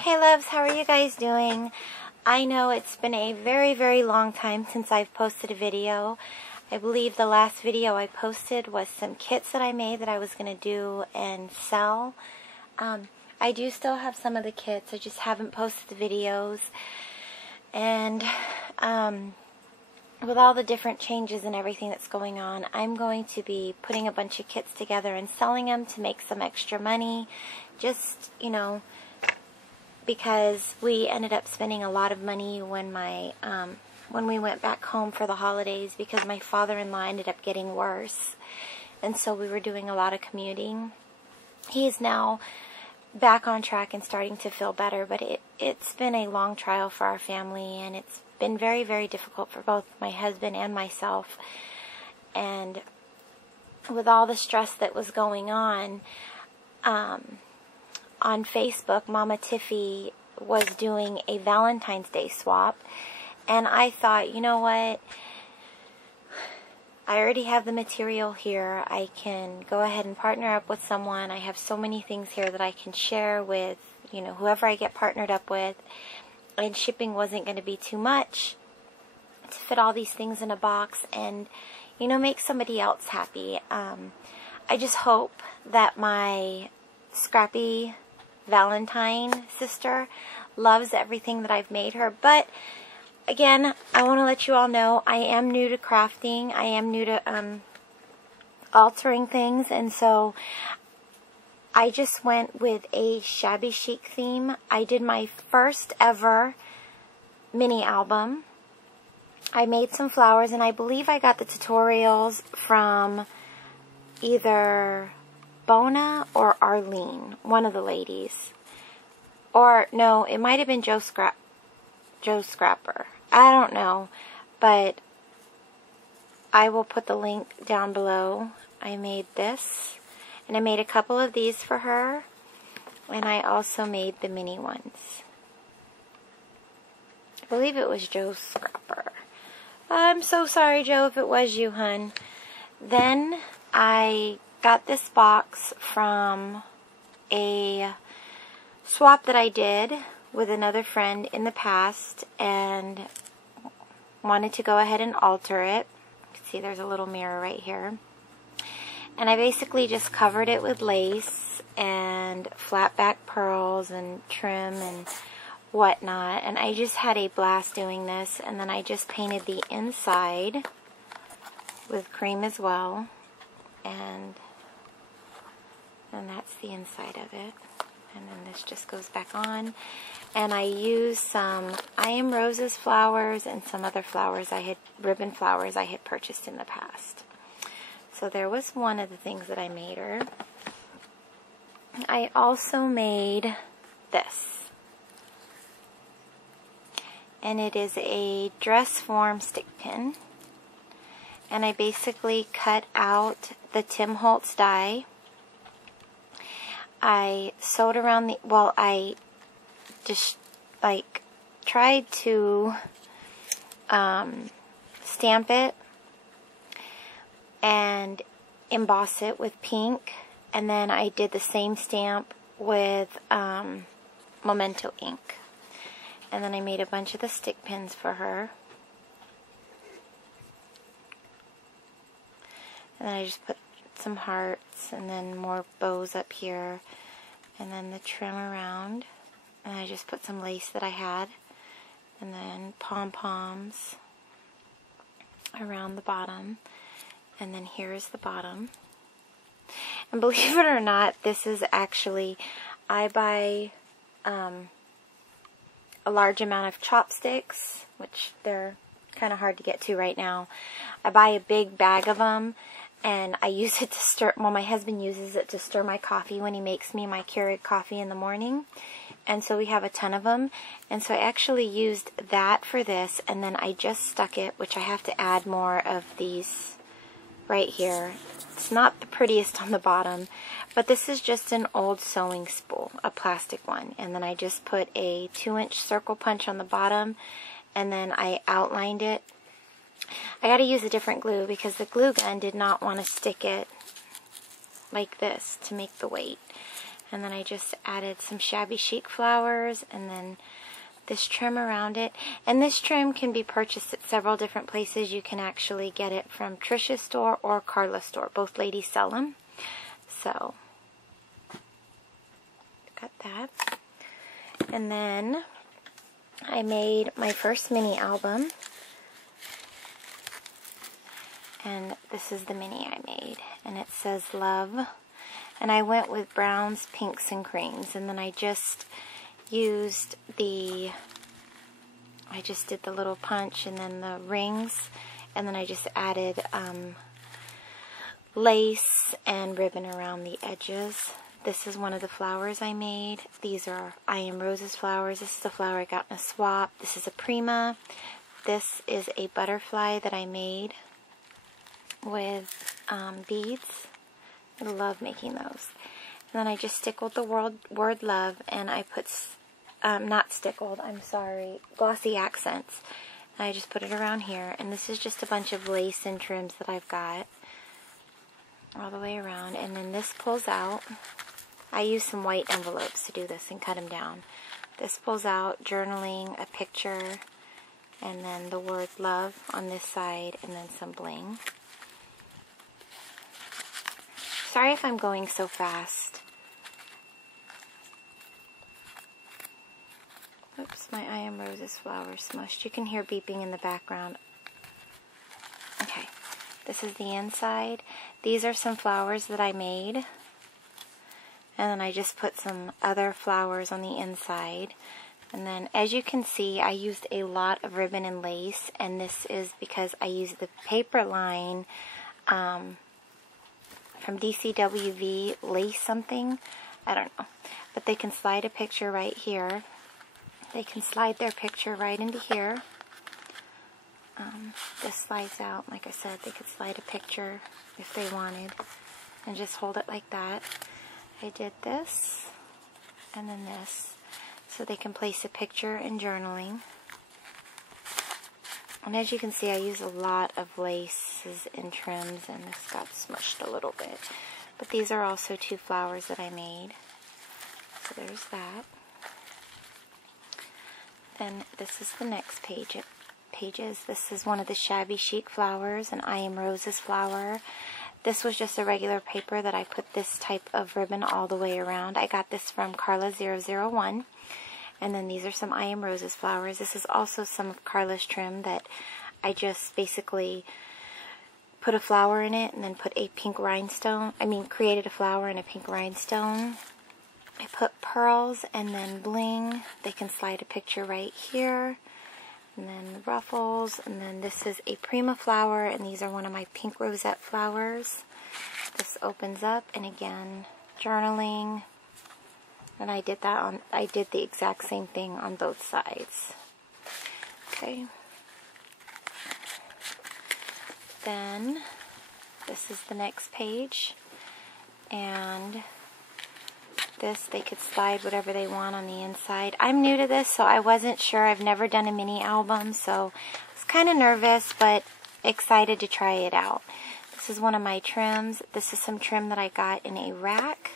Hey loves, how are you guys doing? I know it's been a very, very long time since I've posted a video. I believe the last video I posted was some kits that I made that I was going to do and sell. I do still have some of the kits, I just haven't posted the videos. And with all the different changes and everything that's going on, I'm going to be putting a bunch of kits together and selling them to make some extra money. Just, you know, because we ended up spending a lot of money when we went back home for the holidays, because my father-in-law ended up getting worse, and so we were doing a lot of commuting. He's now back on track and starting to feel better, but it's been a long trial for our family, and it's been very, very difficult for both my husband and myself. And with all the stress that was going on Facebook, Mama Tiffy was doing a Valentine's Day swap, and I thought, you know what, I already have the material here. I can go ahead and partner up with someone. I have so many things here that I can share with, you know, whoever I get partnered up with, and shipping wasn't going to be too much to fit all these things in a box and, you know, make somebody else happy. I just hope that my scrappy Valentine sister loves everything that I've made her. But again, I want to let you all know I am new to crafting. I am new to altering things, and so I just went with a shabby chic theme. I did my first ever mini album. I made some flowers, and I believe I got the tutorials from either Bona or Arlene, one of the ladies. Or, no, it might have been Joe Scrapper. I don't know, but I will put the link down below. I made this, and I made a couple of these for her, and I also made the mini ones. I believe it was Joe Scrapper. I'm so sorry, Joe, if it was you, hun. Then I got this box from a swap that I did with another friend in the past, and wanted to go ahead and alter it. You can see there's a little mirror right here. And I basically just covered it with lace and flat back pearls and trim and whatnot. And I just had a blast doing this. And then I just painted the inside with cream as well. And that's the inside of it. And then this just goes back on. And I used some I Am Roses flowers and some other flowers ribbon flowers I had purchased in the past. So there was one of the things that I made her. I also made this. And it is a dress form stick pin. And I basically cut out the Tim Holtz die. I sewed around I just like tried to stamp it and emboss it with pink, and then I did the same stamp with Memento ink, and then I made a bunch of the stick pins for her, and then I just put some hearts and then more bows up here, and then the trim around, and I just put some lace that I had, and then pom-poms around the bottom, and then here's the bottom. And believe it or not, this is actually, I buy a large amount of chopsticks, which they're kind of hard to get to right now. I buy a big bag of them, and I use it to stir, well, my husband uses it to stir my coffee when he makes me my Keurig coffee in the morning. And so we have a ton of them. And so I actually used that for this, and then I just stuck it, which I have to add more of these right here. It's not the prettiest on the bottom, but this is just an old sewing spool, a plastic one. And then I just put a 2-inch circle punch on the bottom, and then I outlined it. I got to use a different glue because the glue gun did not want to stick it like this to make the weight. And then I just added some Shabby Chic flowers and then this trim around it. And this trim can be purchased at several different places. You can actually get it from Trisha's store or Carla's store. Both ladies sell them. So, got that. And then I made my first mini album. And this is the mini I made. And it says love. And I went with browns, pinks, and creams. And then I just used I just did the little punch and then the rings. And then I just added lace and ribbon around the edges. This is one of the flowers I made. These are I Am Roses flowers. This is a flower I got in a swap. This is a Prima. This is a butterfly that I made with beads. I love making those. And then I just stickled the word love, and I put, not stickled, I'm sorry, glossy accents. And I just put it around here. And this is just a bunch of lace and trims that I've got all the way around. And then this pulls out. I use some white envelopes to do this and cut them down. This pulls out journaling, a picture, and then the word love on this side, and then some bling. Sorry if I'm going so fast. Oops, my I Am Roses flower smushed. You can hear beeping in the background. Okay, this is the inside. These are some flowers that I made. And then I just put some other flowers on the inside. And then, as you can see, I used a lot of ribbon and lace. And this is because I used the paper line from DCWV, lace something, I don't know, but they can slide a picture right here. They can slide their picture right into here. This slides out, like I said, they could slide a picture if they wanted, and just hold it like that. I did this, and then this, so they can place a picture and journaling. And as you can see, I use a lot of laces and trims, and this got smushed a little bit. But these are also two flowers that I made. So there's that. Then this is the next pages. This is one of the Shabby Chic flowers, an I Am Roses flower. This was just a regular paper that I put this type of ribbon all the way around. I got this from Carla 001. And then these are some I Am Roses flowers. This is also some of Carla's trim that I just basically put a flower in it and then put a pink rhinestone. Created a flower and a pink rhinestone. I put pearls and then bling. They can slide a picture right here. And then ruffles. And then this is a Prima flower, and these are one of my pink rosette flowers. This opens up, and again, journaling. And I did the exact same thing on both sides. Okay. Then, this is the next page. And this, they could slide whatever they want on the inside. I'm new to this, so I wasn't sure. I've never done a mini album, so I was kind of nervous, but excited to try it out. This is one of my trims. This is some trim that I got in a rack.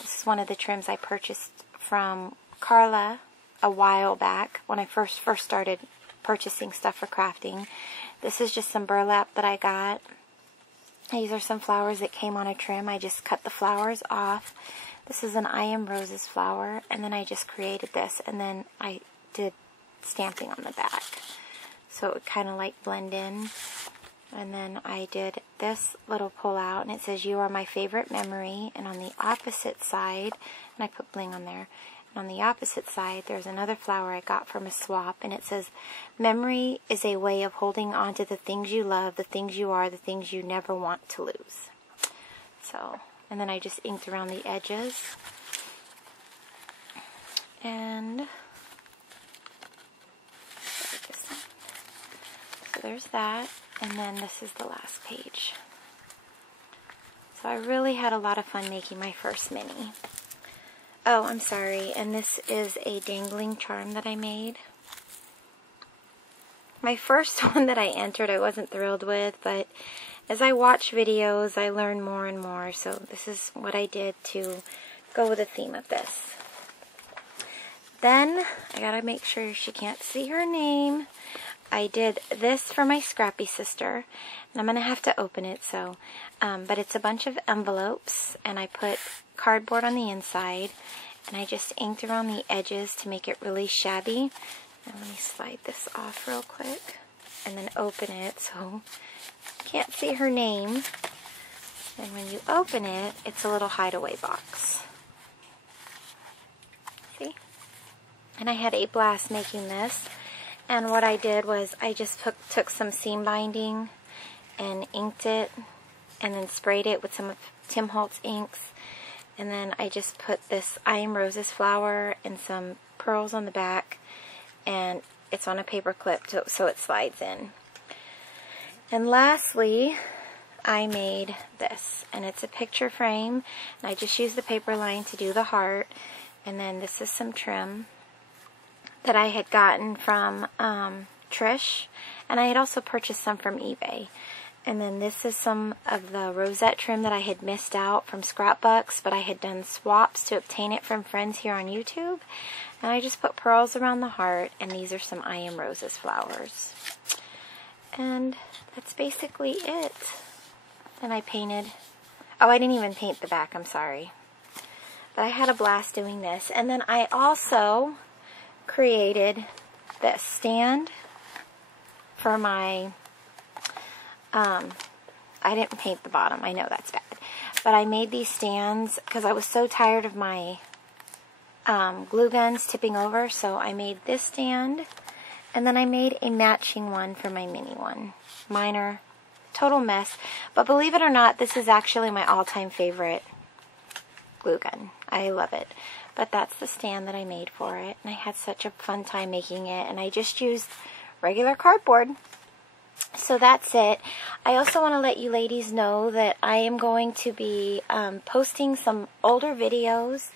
This is one of the trims I purchased from Carla a while back when I first started purchasing stuff for crafting. This is just some burlap that I got. These are some flowers that came on a trim. I just cut the flowers off. This is an I Am Roses flower, and then I just created this, and then I did stamping on the back. So it would kind of like blend in. And then I did this little pull out, and it says, "You are my favorite memory." And on the opposite side, and I put bling on there, and on the opposite side, there's another flower I got from a swap, and it says, "Memory is a way of holding on to the things you love, the things you are, the things you never want to lose." So, and then I just inked around the edges. And so there's that. And then this is the last page. So I really had a lot of fun making my first mini. Oh, I'm sorry. And this is a dangling charm that I made. My first one that I entered I wasn't thrilled with, but as I watch videos, I learn more and more. So this is what I did to go with the theme of this. Then, I gotta make sure she can't see her name. I did this for my scrappy sister, and I'm gonna have to open it, so, but it's a bunch of envelopes, and I put cardboard on the inside, and I just inked around the edges to make it really shabby. And let me slide this off real quick, and then open it, so you can't see her name. And when you open it, it's a little Hideaway Box. See? And I had a blast making this. And what I did was I just took some seam binding and inked it, and then sprayed it with some of Tim Holtz inks. And then I just put this I Am Roses flower and some pearls on the back, and it's on a paper clip so it slides in. And lastly, I made this, and it's a picture frame, and I just used the paper line to do the heart. And then this is some trim that I had gotten from Trish, and I had also purchased some from eBay. And then this is some of the rosette trim that I had missed out from Scrapbooks, but I had done swaps to obtain it from friends here on YouTube. And I just put pearls around the heart, and these are some I Am Roses flowers. And that's basically it. And I painted, oh, I didn't even paint the back, I'm sorry. But I had a blast doing this. And then I also created this stand for my, I didn't paint the bottom, I know that's bad, but I made these stands because I was so tired of my glue guns tipping over, so I made this stand, and then I made a matching one for my mini one. Minor, total mess, but believe it or not, this is actually my all-time favorite glue gun. I love it. But that's the stand that I made for it, and I had such a fun time making it, and I just used regular cardboard. So that's it. I also want to let you ladies know that I am going to be posting some older videos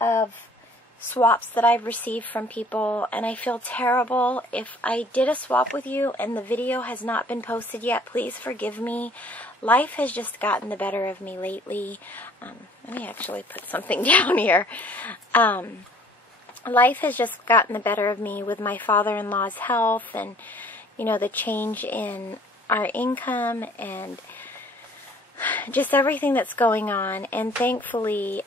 of swaps that I've received from people, and I feel terrible if I did a swap with you and the video has not been posted yet. Please forgive me. Life has just gotten the better of me lately. Let me actually put something down here. Life has just gotten the better of me with my father-in-law's health, and you know, the change in our income, and just everything that's going on. And thankfully,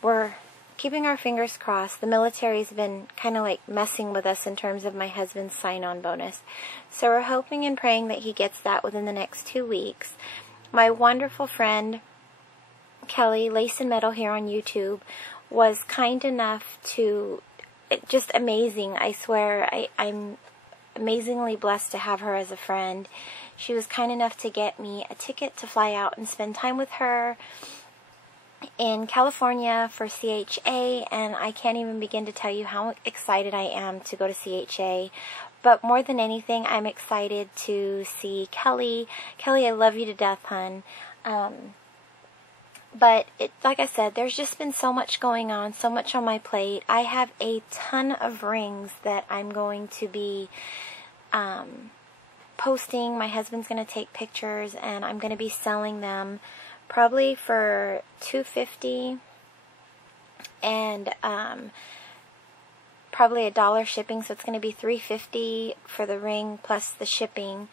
we're keeping our fingers crossed. The military's been kind of like messing with us in terms of my husband's sign-on bonus. So we're hoping and praying that he gets that within the next 2 weeks. My wonderful friend, Kelly, Lace and Metal here on YouTube, was kind enough to, just amazing. I swear, I'm amazingly blessed to have her as a friend. She was kind enough to get me a ticket to fly out and spend time with her in California for CHA, and I can't even begin to tell you how excited I am to go to CHA. But more than anything, I'm excited to see Kelly. Kelly, I love you to death, hun. But like I said, there's just been so much going on, so much on my plate. I have a ton of rings that I'm going to be posting. My husband's going to take pictures, and I'm going to be selling them probably for $2.50 and probably $1 shipping, so it's going to be $3.50 for the ring plus the shipping.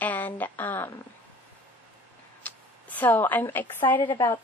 And so I'm excited about